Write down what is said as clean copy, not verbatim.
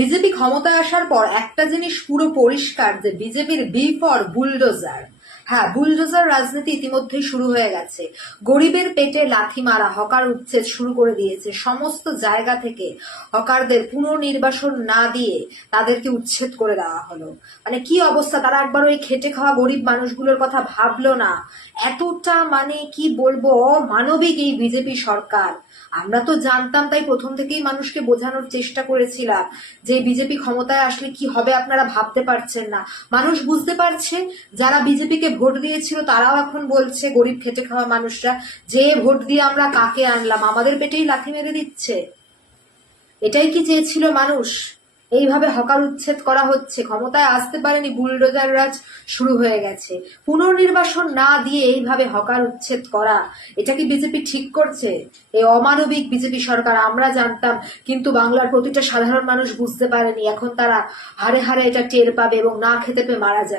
BJP ক্ষমতায় আসার পর একটা জিনিস পুরো পরিষ্কার যে বিজেপির বি ফর বুলডোজার। হ্যাঁ, বুলডোজার রাজনীতি ইতিমধ্যেই শুরু হয়ে গেছে। গরিবের পেটে লাথি মারা, হকার উচ্ছেদ শুরু করে দিয়েছে। সমস্ত জায়গা থেকে হকারদের পুনর্নির্বাসন না দিয়ে তাদেরকে উচ্ছেদ করে দেওয়া হলো। মানে কি অবস্থা, তারা একবার ওই খেটে খাওয়া গরিব মানুষগুলোর কথা ভাবলো না। এতটা মানে কি বলবো, অমানবিক এই বিজেপি সরকার। আমরা তো জানতাম, তাই প্রথম থেকেই মানুষকে বোঝানোর চেষ্টা করেছিলাম যে বিজেপি ক্ষমতায় আসলে কি হবে আপনারা ভাবতে পারছেন না। মানুষ বুঝতে পারছে, যারা বিজেপিকে ভোট দিয়েছিল তারাও এখন বলছে, গরিব খেটে খাওয়া মানুষরা, যে ভোট দিয়ে আমরা কাকে আনলাম, আমাদের পেটেই লাথি মেরে দিচ্ছে। এটাই কি চেয়েছিল মানুষ? এইভাবে হকার উচ্ছেদ করা হচ্ছে, ক্ষমতায় আসতে পারেনি, বুলডোজার রাজ শুরু হয়ে গেছে। পুনর্নির্বাসন না দিয়ে এইভাবে হকার উচ্ছেদ করা, এটা কি বিজেপি ঠিক করছে? এই অমানবিক বিজেপি সরকার আমরা জানতাম, কিন্তু বাংলার প্রতিটা সাধারণ মানুষ বুঝতে পারেনি। এখন তারা হাড়ে হাড়ে এটা টের পাবে এবং না খেতে পেয়ে মারা যাবে।